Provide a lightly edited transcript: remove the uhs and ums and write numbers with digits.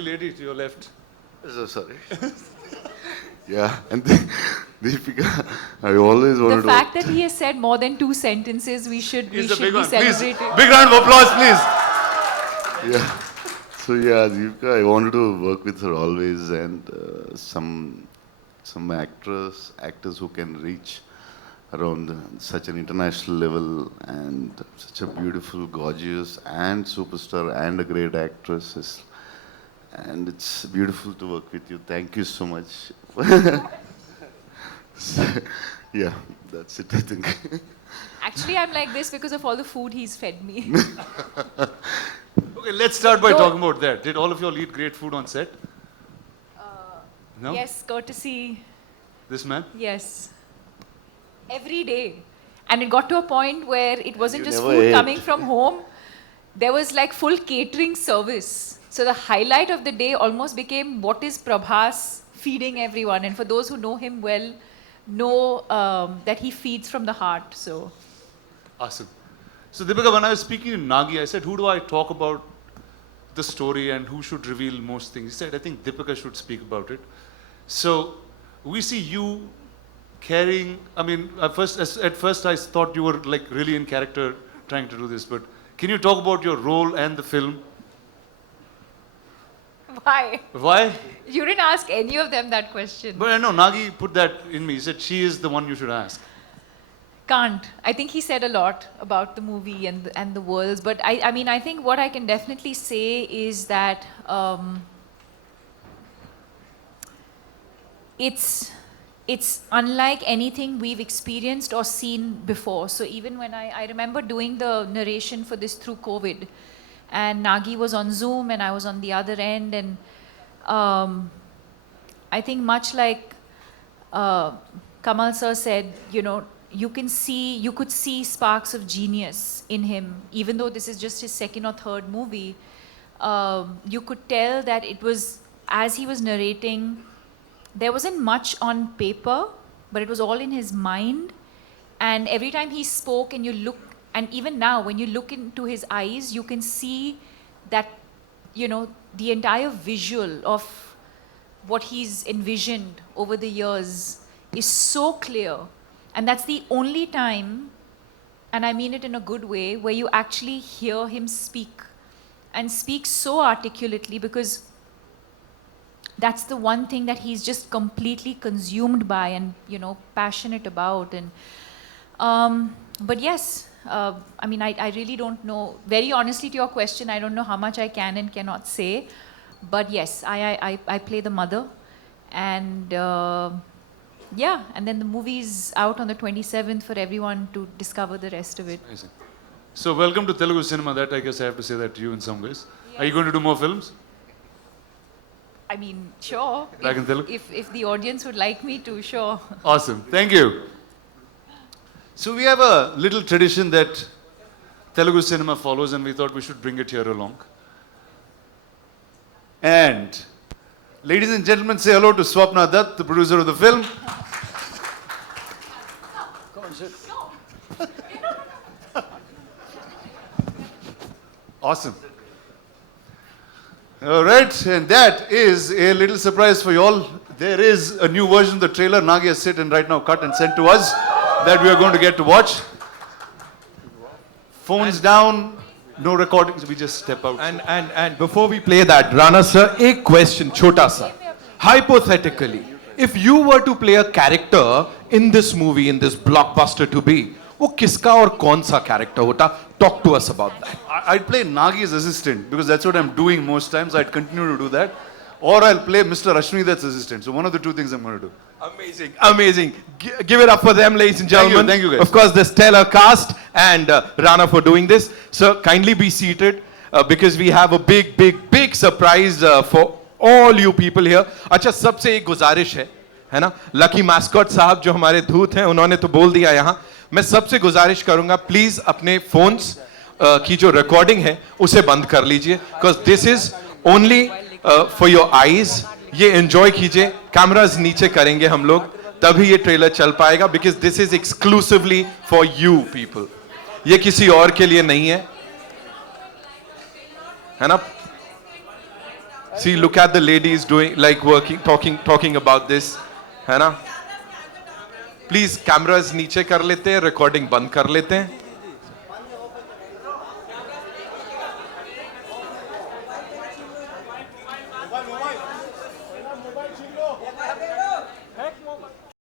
lovely lady to your left. So sorry. Yeah, and Deepika, I always wanted The fact that he has said more than 2 sentences, we should He's be a big one. Please, celebrating. big round of applause, please. Yeah. So yeah, Deepika, I wanted to work with her always, and some actors who can reach around such an international level, and such a beautiful, gorgeous, and superstar, and a great actress. And it's beautiful to work with you. Thank you so much. So, yeah, that's it, I think. Actually, I'm like this because of all the food he's fed me. Okay, let's start by talking about that. Did all of you all eat great food on set? No? Yes, courtesy. This man? Yes. Every day. And it got to a point where it wasn't You just never food ate. coming from home. There was like full catering service. So the highlight of the day almost became what is Prabhas feeding everyone. And for those who know him well, know that he feeds from the heart. So Awesome. So Deepika, when I was speaking to Nagi, I said, who do I talk about the story and who should reveal most things? He said, I think Deepika should speak about it. So we see you carrying, I mean, at first I thought you were like really in character trying to do this, but can you talk about your role and the film? why? Why? You didn't ask any of them that question. But I know Nagi put that in me. He said she is the one you should ask. Can't. I think he said a lot about the movie and the worlds. But I mean, I think what I can definitely say is that it's unlike anything we've experienced or seen before. So even when I remember doing the narration for this through COVID, and Nagi was on Zoom and I was on the other end, and I think much like Kamal sir said, you know, you could see sparks of genius in him, even though this is just his second or third movie. You could tell that it was, as he was narrating, there wasn't much on paper, but it was all in his mind. And every time he spoke and you look, and even now when you look into his eyes, you can see that, you know, the entire visual of what he's envisioned over the years is so clear. And that's the only time, and I mean it in a good way, where you actually hear him speak, and speak so articulately, because that's the one thing that he's just completely consumed by and, you know, passionate about. And but yes, I mean, I really don't know. Very honestly to your question, I don't know how much I can and cannot say. But yes, I play the mother. And yeah, and then the movie's out on the 27th for everyone to discover the rest of it. Amazing. So welcome to Telugu cinema. That I guess I have to say that to you in some ways. Yeah. Are you going to do more films? I mean, sure. Back in Telugu? If the audience would like me to, sure. Awesome. Thank you. So we have a little tradition that Telugu cinema follows, and we thought we should bring it here along. And ladies and gentlemen, say hello to Swapna Dutt, the producer of the film. Come on, sit. Awesome. All right, and that is a little surprise for you all. There is a new version of the trailer. Nagi has sit and right now cut and sent to us that we are going to get to watch. Phones down, no recordings, we just step out. And before we play that, Rana sir, a question, chota sa. Hypothetically, if you were to play a character in this movie, in this blockbuster to be, वो किसका और कौन सा character होता? Talk to us about that. I'd play Nagi's assistant because that's what I'm doing most times. I'd continue to do that. Or I'll play Mr. Ashwini-Dutt's assistant. So one of the two things I'm going to do. Amazing, amazing. Give it up for them, ladies and gentlemen. Thank you guys. Of course, the stellar cast and Rana for doing this. So kindly be seated because we have a big surprise for all you people here. अच्छा, सबसे एक गुजारिश है ना? Lucky mascot साहब जो हमारे धूत हैं, उन्होंने तो बोल दिया यहाँ. मैं सबसे गुजारिश करूँगा, please अपने phones की जो recording है, उसे बंद कर लीजिए. Because this is only for your eyes. ये enjoy कीजिए. Cameras नीचे करेंगे हम लोग. तभी ये ट्रेलर चल पाएगा. Because this is exclusively for you people. ये किसी और के लिए नहीं है. है ना? See, look at the ladies doing, like working, talking about this, है ना? Please, cameras नीचे कर लेते हैं, recording बंद कर लेते हैं.